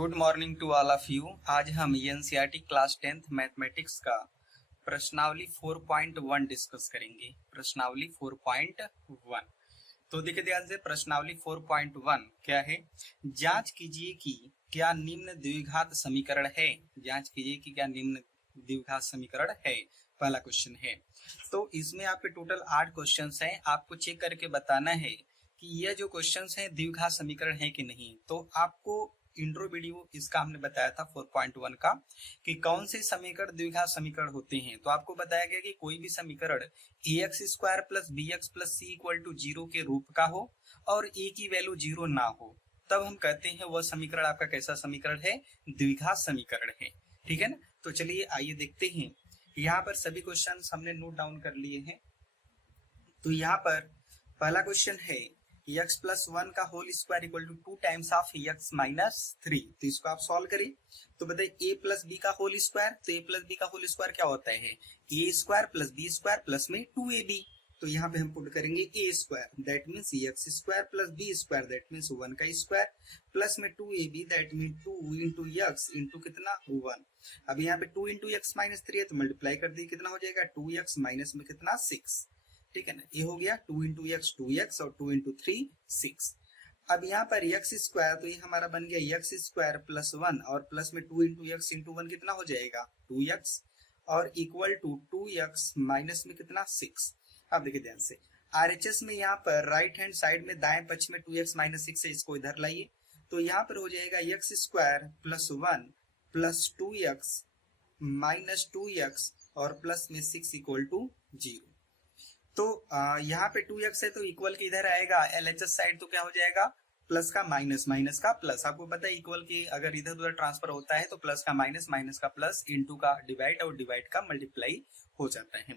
Good morning to all of you. आज हम NCERT class 10th mathematics का प्रश्नावली 4.1 डिस्कस करेंगे। प्रश्नावली 4.1 तो देखिए ध्यान से, प्रश्नावली 4.1 क्या है। जांच कीजिए कि क्या निम्न द्विघात समीकरण है। जांच कीजिए कि क्या निम्न द्विघात समीकरण है, पहला क्वेश्चन है। तो इसमें आपके टोटल 8 क्वेश्चंस हैं। आपको चेक करके बताना है कि यह जो क्वेश्चंस हैं द्विघात समीकरण है कि नहीं। तो आपको इंट्रो वीडियो इसका हमने बताया था 4.1 का कि कौन से समीकरण द्विघात समीकरण होते हैं। तो आपको बताया गया कि कोई भी समीकरण ax square plus bx plus c equal to 0 के रूप का हो और a की वैल्यू 0 ना हो, तब हम कहते हैं वह समीकरण आपका कैसा समीकरण है, द्विघात समीकरण है। ठीक है ना। तो चलिए आइए देखते हैं। यहाँ पर सभी क्वेश्चन हमने नोट डाउन कर लिए हैं। तो यहाँ पर पहला क्वेश्चन है x प्लस 1 का whole square equal to 2 times of x minus 3। तो इसको आप सॉल्व करिए। तो बताइए a प्लस बी का होल स्क्वायर। तो a प्लस बी का होल स्क्वायर क्या होता है, a square plus B square plus में 2ab। तो यहाँ पे हम पुट करेंगे a square that means x square plus b square that means 1 का स्क्वायर प्लस में 2ab that mean 2 into x into कितना 1। अब यहाँ पे 2 इंटू x माइनस 3 है तो मल्टीप्लाई कर दिए, कितना हो जाएगा 2x माइनस में कितना 6। ठीक है ना, ये हो गया 2 इंटू एक्स 2x और 2 इंटू 3 6। अब यहाँ पर x स्क्वायर, तो ये हमारा बन गया x स्क्वायर प्लस 1 और प्लस में 2 इंटू एक्स इंटू 1 कितना हो जाएगा 2x और इक्वल टू 2x माइनस में कितना 6। अब देखिए ध्यान से, RHS में यहाँ पर राइट हैंड साइड में दाएं पक्ष में 2x माइनस 6 है, इसको इधर लाइए। तो यहाँ पर हो जाएगा x square plus 1 plus 2x minus 2x और प्लस में 6 इक्वल टू 0। तो यहाँ पे 2x है तो इक्वल के इधर आएगा LHS साइड, तो क्या हो जाएगा प्लस का माइनस माइनस का प्लस। आपको पता है इक्वल के अगर इधर उधर ट्रांसफर होता है तो प्लस का माइनस माइनस का प्लस इंटू का डिवाइड और डिवाइड का मल्टीप्लाई हो जाता है।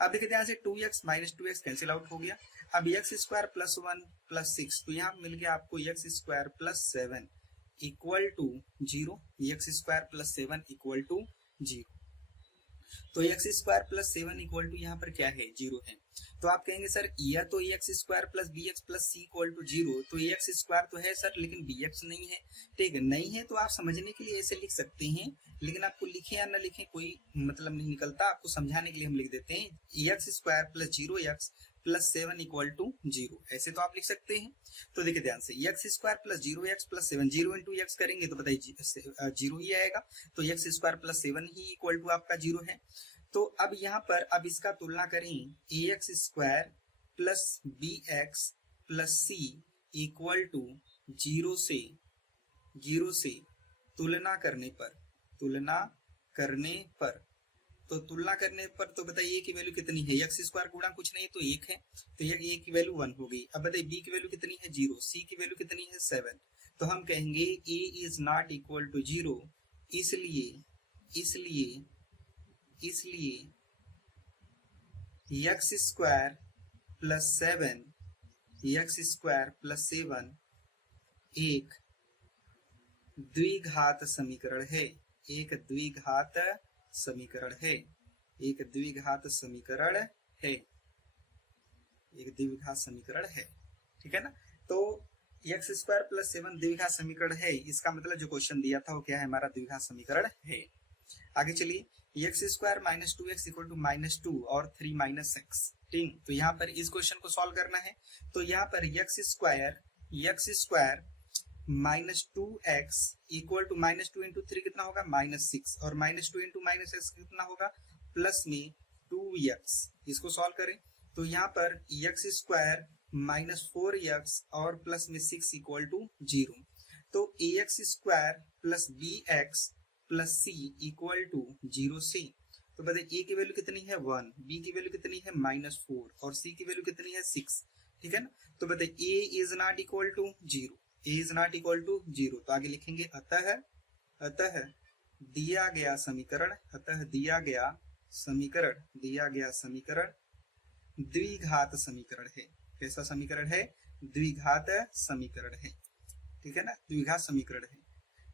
अब देखिए ध्यान से 2x minus 2x cancel out हो गया। अब x स्क्वायर प्लस 1 प्लस 6, तो यहाँ मिल गया आपको x square plus 7 equal to 0। x square plus 7 equal to 0। तो x square plus 7 equal to यहाँ पर क्या है 0 है। तो आप कहेंगे सर यह तो x square plus bx plus c equal to 0, तो x स्क्वायर तो है सर लेकिन bx नहीं है। ठीक है, नहीं है तो आप समझने के लिए ऐसे लिख सकते हैं, लेकिन आपको लिखे या ना लिखे कोई मतलब नहीं निकलता। आपको समझाने के लिए हम लिख देते हैं x square plus 0x plus 7 equal to 0, ऐसे तो आप लिख सकते हैं। तो देखिए ध्यान से, x square plus 0x plus 7 0 into x करेंगे तो बताइए 0 ही आएगा। तो x स्क्वायर प्लस 7 ही इक्वल टू आपका 0 है। तो अब यहाँ पर अब इसका तुलना करें ax square plus bx plus c equal to 0 से तुलना करने पर तो बताइए a की वैल्यू कितनी है, x स्क्वायर गुणा कुछ नहीं तो 1 है, तो ये a की वैल्यू 1 हो गई। अब बताइए b की वैल्यू कितनी है 0, c की वैल्यू कितनी है 7। तो हम कहेंगे a is not equal to 0, इसलिए x स्क्वायर प्लस 7 एक द्विघात समीकरण है। एक द्विघात समीकरण है। ठीक है ना। तो x स्क्वायर प्लस 7 द्विघात समीकरण है, इसका मतलब जो क्वेश्चन दिया था वो क्या है, हमारा द्विघात समीकरण है। आगे चलिए, x square minus 2x equal to minus 2 और 3 माइनस 6। ठीक, तो यहाँ पर इस क्वेश्चन को सॉल्व करना है। तो यहाँ पर x square minus 2x equal to minus 2 into 3 कितना होगा माइनस 6 और माइनस 2 इंटू माइनस x कितना होगा प्लस में 2x। इसको सॉल्व करें तो यहाँ पर x स्क्वायर माइनस 4x और प्लस में 6 इक्वल टू 0। तो ax square plus bx plus c equal to 0 से, तो बताइए a की वैल्यू कितनी है 1, b की वैल्यू कितनी है माइनस 4 और c की वैल्यू कितनी है 6। ठीक है ना। तो बताइए a is not equal to 0। तो आगे लिखेंगे अतः दिया गया समीकरण द्विघात समीकरण है। कैसा समीकरण है, द्विघात समीकरण है। ठीक है ना, द्विघात समीकरण है।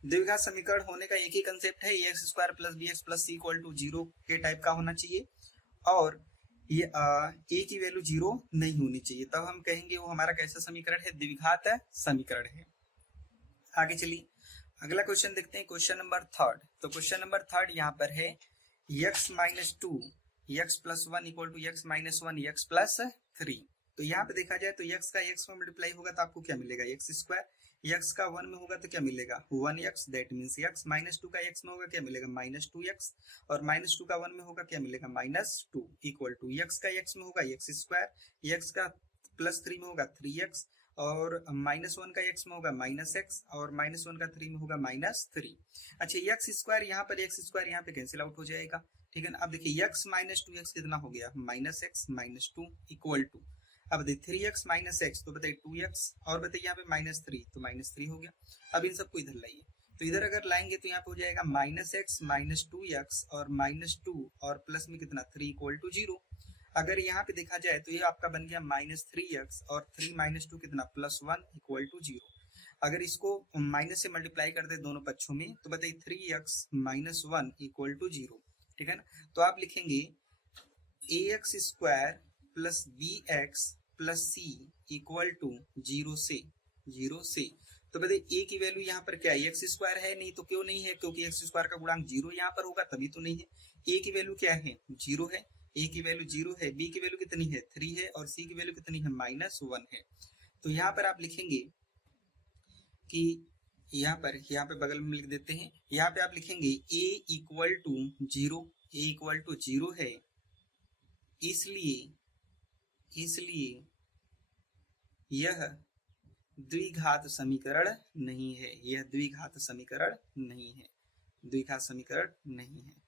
द्विघात समीकरण होने का एक ही कंसेप्ट है, x square plus b x plus c equal to 0 के टाइप का होना चाहिए और ये ए की वैल्यू 0 नहीं होनी चाहिए, तब हम कहेंगे वो हमारा कैसा समीकरण है, द्विघात समीकरण है। आगे चलिए, अगला क्वेश्चन देखते हैं, क्वेश्चन नंबर थर्ड। तो क्वेश्चन नंबर थर्ड यहाँ पर है x minus two x plus one equal to x minus one x plus three. तो यहाँ पे देखा जाए तो x का x में मल्टीप्लाई होगा तो आपको क्या मिलेगा, एक्स स्क्वायर। x का 1 में होगा तो क्या मिलेगा, 1x, that means x minus two का x में होगा क्या मिलेगा, माइनस टू एक्स, और माइनस टू का 1 में होगा क्या मिलेगा, minus two, equal to x का x में होगा एक्स स्क्वायर, x का प्लस 3 में होगा 3x, और माइनस 1 का x में होगा माइनस एक्स, और माइनस 1 का 3 में होगा माइनस 3। अच्छा, एक्स स्क्वायर यहाँ पर एक्स स्क्वायर यहाँ पे कैंसिल आउट हो जाएगा, ठीक है ना। अब देखिए x माइनस टू एक्स कितना हो गया, minus x minus two, equal to, अब देखिए 3x माइनस एक्स तो बताइए 2x, और बताइए यहाँ पे माइनस 3 तो माइनस 3 हो गया। अब इन सबको इधर लाइए, तो इधर अगर लाएंगे तो यहाँ पे हो जाएगा minus x minus two x और माइनस टू और प्लस में कितना 3 इक्वल टू 0। अगर यहाँ पे देखा जाए तो ये आपका बन गया माइनस 3x और 3 माइनस टू कितना प्लस 1 इक्वल टू 0। अगर इसको माइनस से मल्टीप्लाई कर दे दोनों पक्षों में तो बताइए 3x माइनस 1 इक्वल टू 0, ठीक है ना। तो आप लिखेंगे ax square plus bx plus c equal to 0 से। तो बताइए a की वैल्यू यहाँ पर क्या है, एक्स स्क्वायर है, नहीं तो क्यों नहीं है, क्योंकि एक्स स्क्वायर का गुणांक 0 यहाँ पर होगा तभी तो नहीं है। a की वैल्यू क्या है, 0 है, a की वैल्यू 0 है, b की वैल्यू कितनी है 3 है, और c की वैल्यू कितनी है माइनस 1 है। तो यहाँ पर आप लिखेंगे कि यहाँ पे बगल में लिख देते हैं, यहाँ पे आप लिखेंगे a equal to 0, a equal to 0 है, इसलिए यह द्विघात समीकरण नहीं है, यह द्विघात समीकरण नहीं है, द्विघात समीकरण नहीं है।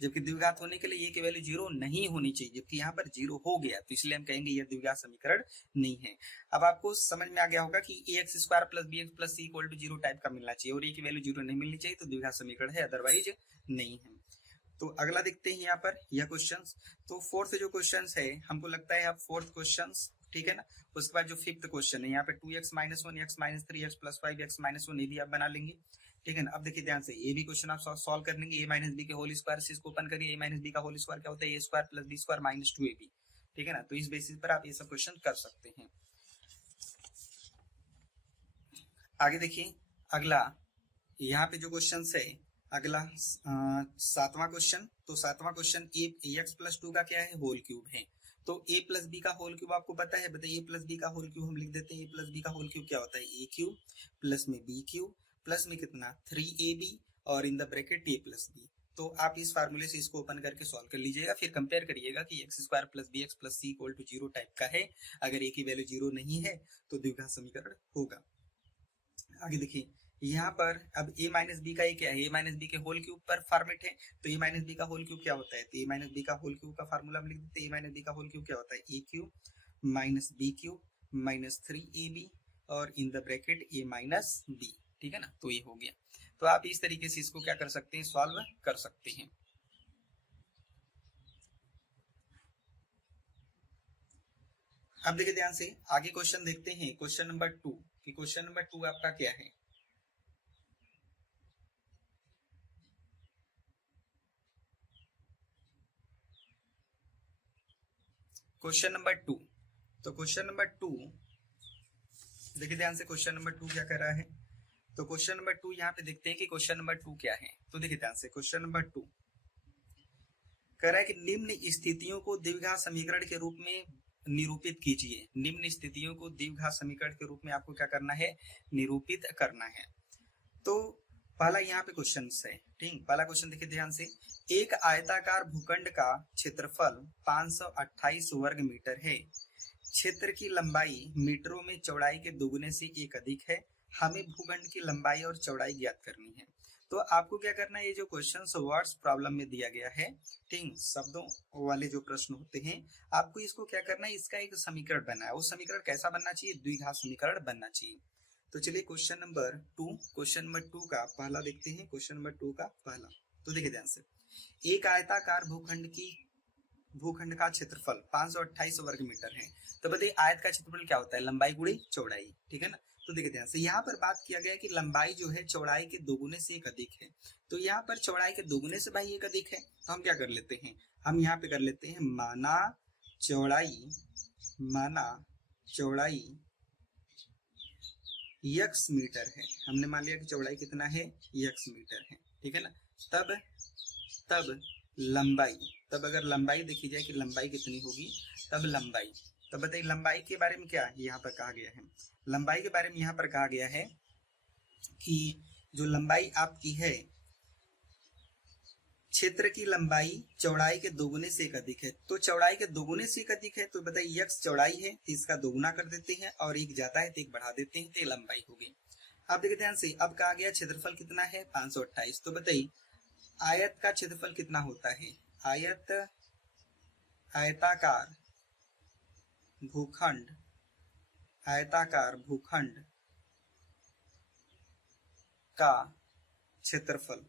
जबकि द्विघात होने के लिए a की वैल्यू 0 नहीं होनी चाहिए, जबकि यहाँ पर 0 हो गया तो इसलिए हम कहेंगे यह द्विघात समीकरण नहीं है। अब आपको समझ में आ गया होगा कि ax square plus bx plus c equal to 0 type का मिलना चाहिए, और a की वैल्यू 0 नहीं मिलनी चाहिए तो द्विघात समीकरण है, अदरवाइज नहीं है। तो अगला देखते हैं यहाँ पर यह क्वेश्चंस। तो फोर्थ जो क्वेश्चंस है, हमको लगता है अब फोर्थ क्वेश्चंस, ठीक है ना। उसके बाद जो फिफ्थ क्वेश्चन है यहाँ पे 2x minus 1 x minus 3 x plus 5 x minus 1, ये भी आप बना लेंगे, ठीक है ना। अब देखिए ध्यान से, ये भी क्वेश्चन आप सॉल्व कर लेंगे। a माइनस बी के होल स्क्वायर से इसको ओपन करिए, a माइनस बी का होल स्क्वायर क्या होता है, a square plus B square minus 2ab, ठीक है ना। तो इस बेसिस पर आप ये सब क्वेश्चन कर सकते हैं। आगे देखिए अगला, यहाँ पे जो क्वेश्चन है अगला सातवां क्वेश्चन। तो सातवां क्वेश्चन एक्स प्लस टू का क्या है, होल क्यूब है। तो a प्लस बी का होल क्यूब आपको पता है, बताइए a प्लस बी का होल क्यूब हम लिख देते हैं, a प्लस बी का होल क्यूब क्या होता है, a क्यूब प्लस में b क्यूब प्लस में कितना 3ab और in the bracket a plus b. तो आप इस फार्मूले से इसको ओपन करके सॉल्व कर लीजिएगा, फिर कंपेयर करिएगा कि x square plus b x plus c equal to 0 type का है। अगर a की वैल्यू 0 नहीं है तो द्विघात समीकरण होगा। आगे देखिए यहाँ पर अब a माइनस बी का ये क्या है, a माइनस बी के होल क्यूब पर फॉर्मेट है। तो a माइनस बी का होल क्यूब क्या होता है, तो a माइनस बी का होल क्यूब का फार्मूला हम लिख देते हैं। a माइनस बी का होल क्यूब क्या होता है, a cube minus b cube minus 3ab और in the bracket a minus b, ठीक है ना। तो ये हो गया। तो आप इस तरीके से इसको क्या कर सकते हैं, सॉल्व कर सकते हैं। अब देखिए ध्यान से आगे क्वेश्चन देखते हैं, क्वेश्चन नंबर 2 कि क्वेश्चन नंबर 2 आपका क्या है। क्वेश्चन नंबर 2, तो क्वेश्चन नंबर 2 देखिए ध्यान से, क्वेश्चन नंबर 2 क्या कर रहा है। तो क्वेश्चन नंबर 2 यहाँ पे देखते हैं कि क्वेश्चन नंबर 2 क्या है। तो देखिए ध्यान से, क्वेश्चन नंबर 2 कह रहा है कि निम्न स्थितियों को द्विघात समीकरण के रूप में निरूपित कीजिए। निम्न स्थितियों को द्विघात समीकरण के रूप में आपको क्या करना है, निरूपित करना है। तो पहला यहाँ पे क्वेश्चन है, ठीक। पहला क्वेश्चन देखिए ध्यान से, एक आयताकार भूखंड का क्षेत्रफल 528 वर्ग मीटर है, क्षेत्र की लंबाई मीटरों में चौड़ाई के दोगुने से एक अधिक है, हमें भूखंड की लंबाई और चौड़ाई ज्ञात करनी है। तो आपको क्या करना है, ये जो क्वेश्चन वर्ड्स प्रॉब्लम में दिया गया है, ठीक, शब्दों वाले जो प्रश्न होते हैं, आपको इसको क्या करना है, इसका एक समीकरण बनना है। वो समीकरण कैसा बनना चाहिए, द्विघात समीकरण बनना चाहिए। तो चलिए क्वेश्चन नंबर 2 का पहला देखते हैं। क्वेश्चन नंबर 2 का पहला, तो देखिए ध्यान से, एक आयताकार भूखंड का क्षेत्रफल 528 वर्ग मीटर है। तो बताइए आयत का क्षेत्रफल क्या होता है, लंबाई गुणे चौड़ाई, ठीक है ना। तो देखिए ध्यान से, यहाँ पर बात किया गया कि लंबाई जो है चौड़ाई के दोगुने से एक अधिक है। तो यहाँ पर चौड़ाई के दोगुने से भाई एक अधिक है, तो हम क्या कर लेते हैं, हम यहाँ पे कर लेते हैं माना चौड़ाई यक्स मीटर है, हमने मान लिया कि चौड़ाई कितना है, यक्स मीटर है, ठीक है ना। तब लंबाई, तब अगर लंबाई देखी जाए कि लंबाई कितनी होगी, तब लंबाई, तो बताइए लंबाई के बारे में क्या यहाँ पर कहा गया है, लंबाई के बारे में यहाँ पर कहा गया है कि जो लंबाई आपकी है, क्षेत्र की लंबाई चौड़ाई के दोगुने से अधिक है, तो चौड़ाई के दोगुने से अधिक है, तो बताइए यक्स चौड़ाई है तो इसका दोगुना कर देते हैं और एक जाता है तो एक बढ़ा देते हैं, तो ये लंबाई होगी। अब देखिए ध्यान से, अब कहा गया क्षेत्रफल कितना है, 528, तो बताइए आयत का क्षेत्रफल कितना होता है, आयताकार भूखंड, आयताकार भूखंड का क्षेत्रफल,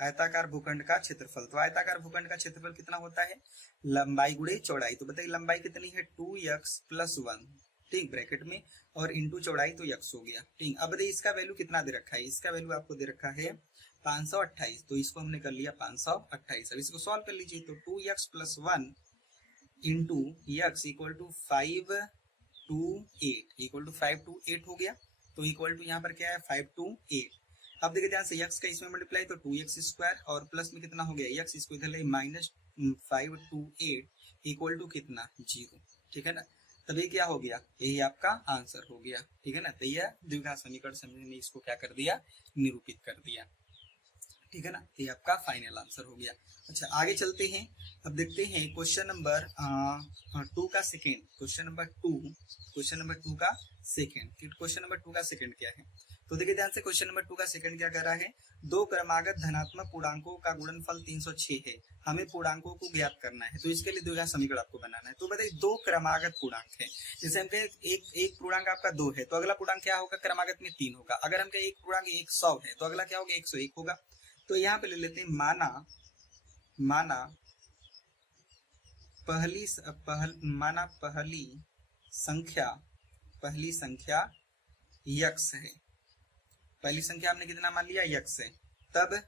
आयताकार भूखंड का क्षेत्रफल, तो आयताकार भूखंड का क्षेत्रफल कितना होता है, लंबाई गुणे चौड़ाई, तो बताइए लंबाई कितनी है, 2x+1, ठीक, ब्रैकेट में, और इंटू चौड़ाई तो x हो गया, ठीक। अब बताइए इसका वैल्यू कितना दे रखा है, इसका वैल्यू आपको दे रखा है 528, तो इसको हमने कर लिया 528। अब इसको सॉल्व कर लीजिए, तो 2x+1 into x equal to 528 हो गया, तो इक्वल टू यहाँ पर क्या है 528। अब देखिए ध्यान से, x का इसमें मल्टीप्लाई तो 2x² और प्लस में कितना हो गया x, इसको इधर ले -528 इक्वल टू कितना 0, ठीक है ना। तब ये क्या हो गया, यही आपका आंसर हो गया, ठीक है ना। तो यह द्विघात समीकरण समझने इसको क्या कर दिया, निरूपित कर दिया, ठीक है ना। ये आपका फाइनल आंसर हो गया। अच्छा आगे चलते हैं, अब देखते हैं क्वेश्चन नंबर 2 का सेकेंड, क्वेश्चन नंबर 2 का सेकेंड क्या है, तो देखिए ध्यान से, क्वेश्चन नंबर 2 का सेकंड क्या कर रहा है, दो क्रमागत धनात्मक पूर्णांकों का गुणनफल 306 है, हमें पूर्णांकों को ज्ञात करना है, तो इसके लिए द्विघात समीकरण आपको बनाना है। तो बताइए दो क्रमागत पूर्णांक है, जैसे हम कहें एक पूर्णांक आपका 2 है, तो अगला पूर्णांक क्या होगा, क्रमागत में 3 होगा। अगर हम कहें एक पूर्णांक 100 है, तो अगला क्या होगा, 101 होगा। तो यहाँ पे ले लेते हैं, माना पहली संख्या यक्स है, पहली संख्या आपने कितना मान लिया, यक्स है, तब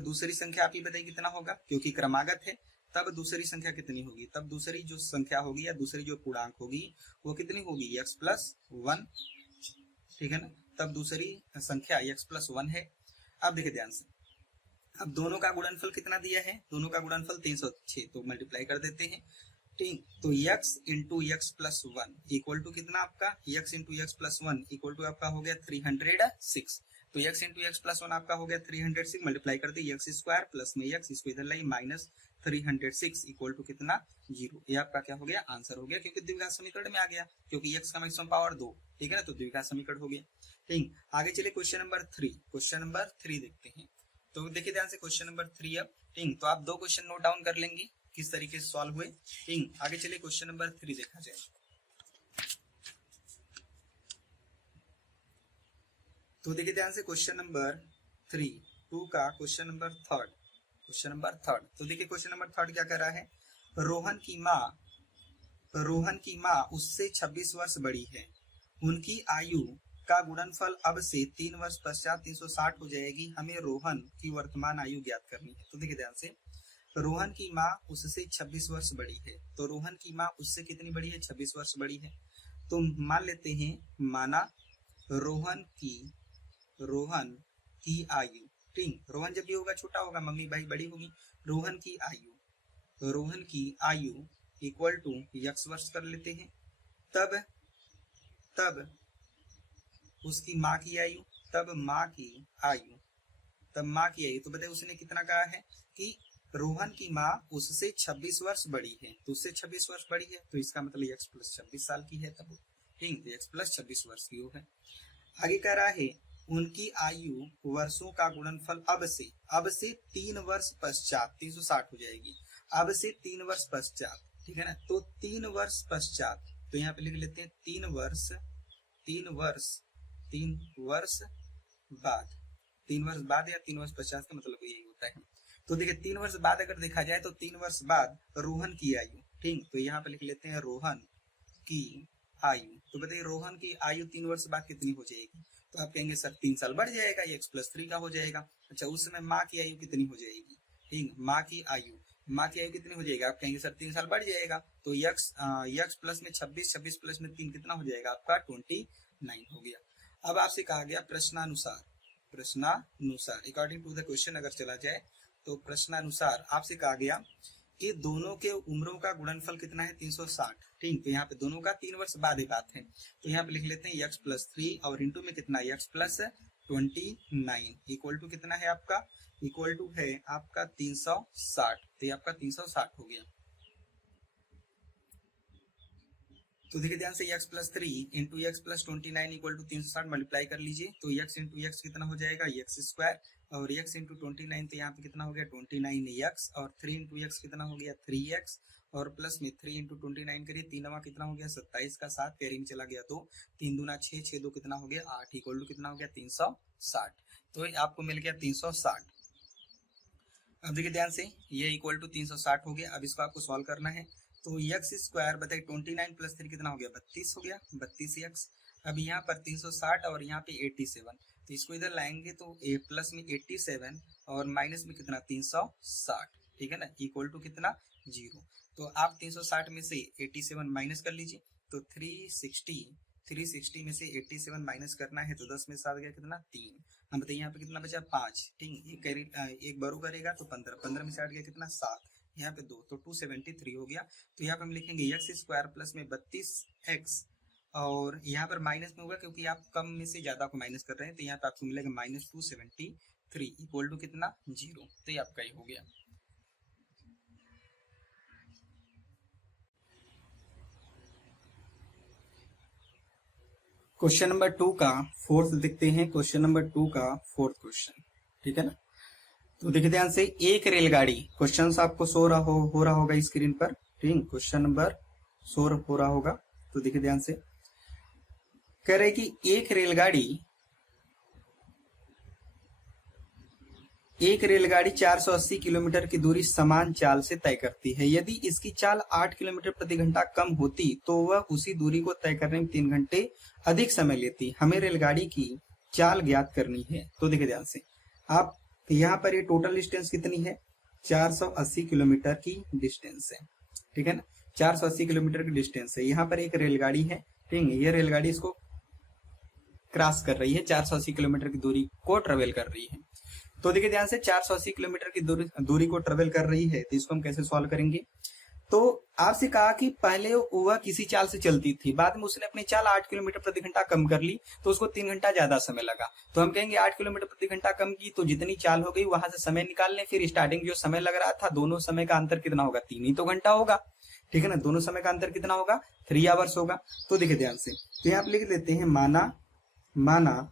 दूसरी संख्या आप ही बताइए कितना होगा, क्योंकि क्रमागत है, तब दूसरी संख्या कितनी होगी, तब दूसरी जो संख्या होगी या दूसरी जो पूर्णांक होगी वो कितनी होगी, x+1, ठीक है ना। तब दूसरी संख्या x+1 है। अब देखिए ध्यान से, अब दोनों का गुणनफल कितना दिया है, दोनों का गुणनफल 306, तो मल्टीप्लाई कर देते हैं, ठीक। तो x into x+1 equal to कितना आपका, x into x+1 equal to आपका हो गया 306, तो x इंटू x+1 आपका हो गया 306, मल्टीप्लाई कर दी x² प्लस में x, इसको इधर लाई -306 इक्वल टू कितना 0, ये आपका क्या हो गया, आंसर हो गया, क्योंकि द्विघात समीकरण में आ गया, क्योंकि x का मैक्सिमम पावर 2, ठीक है ना, तो द्विघात समीकरण हो गया, ठीक। आगे चले क्वेश्चन नंबर 3 देखते हैं। तो देखिए ध्यान से, क्वेश्चन नंबर 3 अब, ठीक, तो आप दो क्वेश्चन नोट डाउन कर लेंगे किस तरीके से सॉल्व हुए, ठीक। आगे चलिए क्वेश्चन नंबर 3 देखा जाए। तो देखिए ध्यान से, क्वेश्चन नंबर 2 का क्वेश्चन नंबर थर्ड, तो देखिए क्वेश्चन नंबर 3 क्या कर रहा है, रोहन की माँ उससे 26 वर्ष बड़ी है, उनकी आयु का गुणनफल अब से 3 वर्ष पश्चात 360 हो जाएगी, हमें रोहन की वर्तमान आयु ज्ञात करनी है। तो देखिए ध्यान से, रोहन की माँ उससे 26 वर्ष बड़ी है, तो रोहन की माँ उससे कितनी बड़ी है, 26 वर्ष बड़ी है। तो मान लेते हैं, माना रोहन की आयु, ठीक, रोहन जब भी होगा छोटा होगा, मम्मी भाई बड़ी होगी, रोहन की आयु इक्वल टू x वर्ष कर लेते हैं, तब उसकी माँ की आयु, माँ की आयु, तो बताइए उसने कितना कहा है कि रोहन की माँ उससे 26 वर्ष बड़ी है, तो उससे 26 वर्ष बड़ी है, तो इसका मतलब x+26 साल की है, तब ठीक, तो x+26 वर्ष की वो है। आगे कह रहा है, उनकी आयु वर्षों का गुणनफल अब से 3 वर्ष पश्चात 360 हो जाएगी, अब से 3 वर्ष पश्चात, ठीक है ना। तो 3 वर्ष पश्चात, तो यहाँ पे लिख लेते हैं 3 वर्ष बाद या 3 वर्ष पश्चात का मतलब यही होता है। तो देखिए 3 वर्ष बाद अगर देखा जाए तो 3 वर्ष बाद रोहन की आयु, ठीक, तो यहाँ पे लिख लेते हैं रोहन की आयु, तो बताइए रोहन की आयु 3 वर्ष बाद कितनी हो जाएगी, तो आप कहेंगे सर 3 साल बढ़ जाएगा, ये x+3 का हो जाएगा। अच्छा उस समय माँ की आयु कितनी हो जाएगी, ठीक, माँ की आयु कितनी हो जाएगी, आप कहेंगे सर 3 साल बढ़ जाएगा, तो x प्लस में 26 प्लस में 3 कितना हो जाएगा आपका 9 हो गया। अब आपसे कहा गया प्रश्नानुसार अकॉर्डिंग टू द क्वेश्चन अगर चला जाए तो प्रश्नानुसार आपसे कहा गया कि दोनों के उम्रों का गुणनफल कितना है 360। ठीक, तो यहाँ पे दोनों का 3 वर्ष बाद ही बात है, तो यहाँ पे लिख लेते हैं x+3 और इंटू में कितना x+29 इक्वल टू कितना है आपका, इक्वल टू है आपका 360। तो ये आपका 360 हो गया। तो देखिए ध्यान से x+3 into x+29 equal to 360 multiply कर लीजिए, तो x इंटू x कितना हो जाएगा x² और x इंटू 29 तो यहाँ पे कितना हो गया 29x और 3 इंटू x कितना हो गया 3x और प्लस में 3 इंटू 29 करिए 3 कितना हो गया 27 का 7 कैरी में चला गया 2, 3 दूना 6, 6 2 कितना हो गया 8 इक्वल टू कितना हो गया 360। तो आपको मिल गया 360। अब देखिए ध्यान से ये इक्वल टू 360 हो गया। अब इसको आपको सॉल्व करना है, तो x² बताइए 29 प्लस 3 कितना हो गया 32 हो गया 32x। अब यहाँ पर 360 और यहाँ पे 87, तो इसको इधर लाएंगे तो a प्लस में 87 और माइनस में कितना 360, ठीक है ना, इक्वल टू कितना 0। तो आप 360 में से 87 माइनस कर लीजिए, तो 360 में से 87 माइनस करना है तो 10 में से आ गया कितना 3। हम बताइए यहाँ पे कितना बचा 5। ठीक, एक बारो करेगा तो 15 में से हट गया कितना 7, यहाँ पे 2 तो 273 हो गया। तो यहाँ पे हम लिखेंगे x² प्लस में 32x और यहाँ पर माइनस में होगा क्योंकि आप कम में से ज्यादा को माइनस कर रहे हैं, तो यहाँ पे आपको मिलेगा -273 इक्वल टू कितना 0। तो ये आपका ही हो गया। क्वेश्चन नंबर 2 का फोर्थ देखते हैं। क्वेश्चन नंबर 2 का फोर्थ क्वेश्चन, ठीक है ना। तो देखिए ध्यान से, एक रेलगाड़ी, क्वेश्चन आपको हो रहा होगा स्क्रीन पर, ठीक, क्वेश्चन नंबर शो हो रहा होगा। तो देखिए ध्यान से कह रहे कि एक रेलगाड़ी 480 किलोमीटर की दूरी समान चाल से तय करती है। यदि इसकी चाल 8 किलोमीटर प्रति घंटा कम होती तो वह उसी दूरी को तय करने में 3 घंटे अधिक समय लेती। हमें रेलगाड़ी की चाल ज्ञात करनी है। तो देखिए ध्यान से, आप यहाँ पर ये टोटल डिस्टेंस कितनी है 480 किलोमीटर की डिस्टेंस है, ठीक है ना, 480 किलोमीटर की डिस्टेंस है। यहाँ पर एक रेलगाड़ी है, ठीक है, ये रेलगाड़ी इसको क्रॉस कर रही है, 480 किलोमीटर की दूरी को ट्रेवल कर रही है। तो देखिए ध्यान से 480 किलोमीटर की दूरी को ट्रेवल कर रही है, तो इसको हम कैसे सॉल्व करेंगे। तो आपसे कहा कि पहले वह किसी चाल से चलती थी, बाद में उसने अपनी चाल 8 किलोमीटर प्रति घंटा कम कर ली, तो उसको 3 घंटा ज्यादा समय लगा। तो हम कहेंगे 8 किलोमीटर प्रति घंटा कम की, तो जितनी चाल हो गई वहां से समय निकाल लें, फिर स्टार्टिंग जो समय लग रहा था दोनों समय का अंतर कितना होगा 3 ही तो घंटा होगा, ठीक है ना, दोनों समय का अंतर कितना होगा 3 आवर्स होगा। तो देखिए ध्यान से, तो यहाँ आप लिख देते हैं माना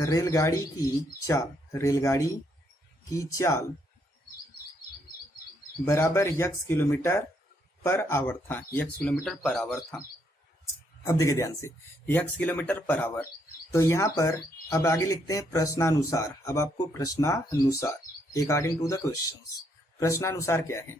रेलगाड़ी की चाल बराबर x किलोमीटर पर आवर था, x किलोमीटर पर आवर था। अब देखिए ध्यान से, x किलोमीटर पर आवर, तो यहाँ पर अब आगे लिखते हैं प्रश्नानुसार। अब आपको प्रश्नानुसार अकॉर्डिंग टू द क्वेश्चंस, प्रश्नानुसार क्या है।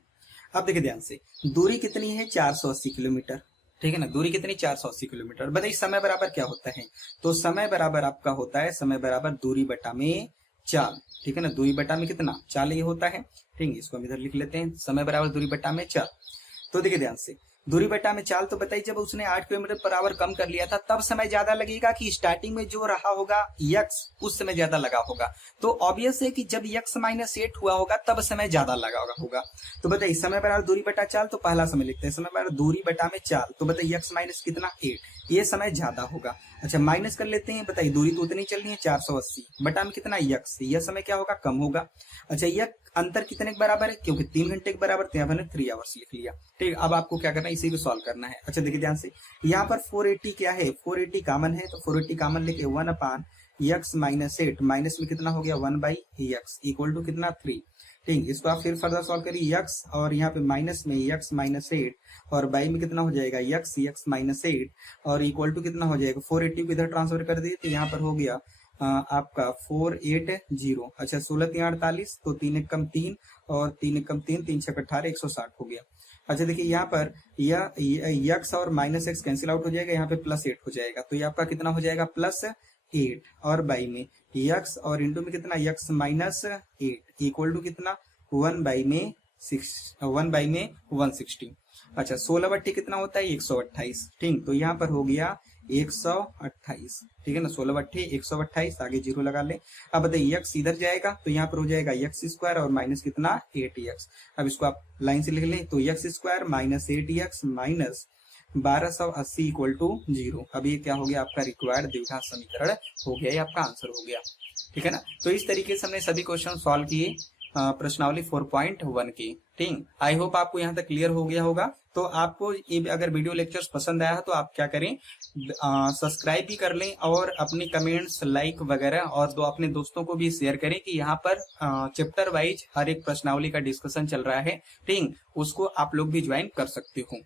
अब देखिए ध्यान से, दूरी कितनी है 480 किलोमीटर, ठीक है ना, दूरी कितनी 480 किलोमीटर। बताइए समय बराबर क्या होता है। तो समय बराबर आपका होता है समय बराबर दूरी बटा में चाल, ठीक है ना, दूरी बटा में कितना चाल ये होता है, ठीक है, इसको हम इधर लिख लेते हैं समय बराबर दूरी बटा में चाल। तो देखिए ध्यान से, दूरी बटा में चाल, तो बताइए जब उसने 8 किलोमीटर पर आवर कम कर लिया था तब समय ज्यादा लगेगा कि स्टार्टिंग में जो रहा होगा x उस समय ज्यादा लगा होगा। तो ऑब्वियस है कि जब x-8 हुआ होगा तब समय ज्यादा लगा होगा। तो बताइए समय बराबर दूरी बटा चाल, तो पहला समय लिखते हैं समय बराबर दूरी बटा में चाल, तो बताइए x माइनस कितना 8, ये समय ज्यादा होगा। अच्छा माइनस कर लेते हैं, बताइए दूरी तो उतनी चलनी है 480 बटा में कितना x, यह समय क्या होगा कम होगा। अच्छा यह अंतर कितने के बराबर है, क्योंकि 3 घंटे के बराबर, तो यहाँ मैंने 3 आवर्स लिख लिया, ठीक। अब आपको क्या करना है, इसी को सॉल्व करना है। अच्छा देखिए ध्यान से, यहाँ पर 480 क्या है, 480 कॉमन है, तो 480 कॉमन लेके 1/x-8 माइनस में कितना हो गया 1/x इक्वल टू कितना 3, ठीक। इसको आप फिर फर्दर सॉल्व करिए, x और यहाँ पे माइनस में x-8 और बाई में कितना हो जाएगा x-8 और इक्वल टू कितना हो जाएगा 480 को इधर ट्रांसफर कर दिए, तो यहाँ पर हो गया आपका 480। अच्छा 16 3 48, तो 3 1 कम 3 और 3 1 कम 3, 3 6 18 160 हो गया। अच्छा देखिए यहाँ पर यह x और माइनस x कैंसिल आउट हो जाएगा, यहाँ पे +8 हो जाएगा, तो ये आपका कितना हो जाएगा +8 और बाई में x और इंटू में कितना x-8 इक्वल टू कितना 1/160। अच्छा 16 बट्टी कितना होता है 128, ठीक। तो यहाँ पर हो गया 128, ठीक है ना, 16 बट्ठे 128, आगे जीरो लगा ले। अब बताइए x इधर जाएगा तो यहाँ पर हो जाएगा x स्क्वायर और माइनस कितना 8x। अब इसको आप लाइन से लिख लें तो x square minus 8x minus 1280 equal to 0। अब ये क्या हो गया आपका रिक्वायर्ड द्विघात समीकरण हो गया, ये आपका आंसर हो गया, ठीक है ना। तो इस तरीके से हमने सभी क्वेश्चन सॉल्व किए प्रश्नावली 4.1 की, ठीक। आई होप आपको यहाँ तक क्लियर हो गया होगा। तो आपको ये अगर वीडियो लेक्चर्स पसंद आया है तो आप क्या करें, सब्सक्राइब भी कर लें और अपने कमेंट्स लाइक वगैरह और अपने दोस्तों को भी शेयर करें कि यहाँ पर चैप्टर वाइज हर एक प्रश्नावली का डिस्कशन चल रहा है, ठीक। उसको आप लोग भी ज्वाइन कर सकते हो।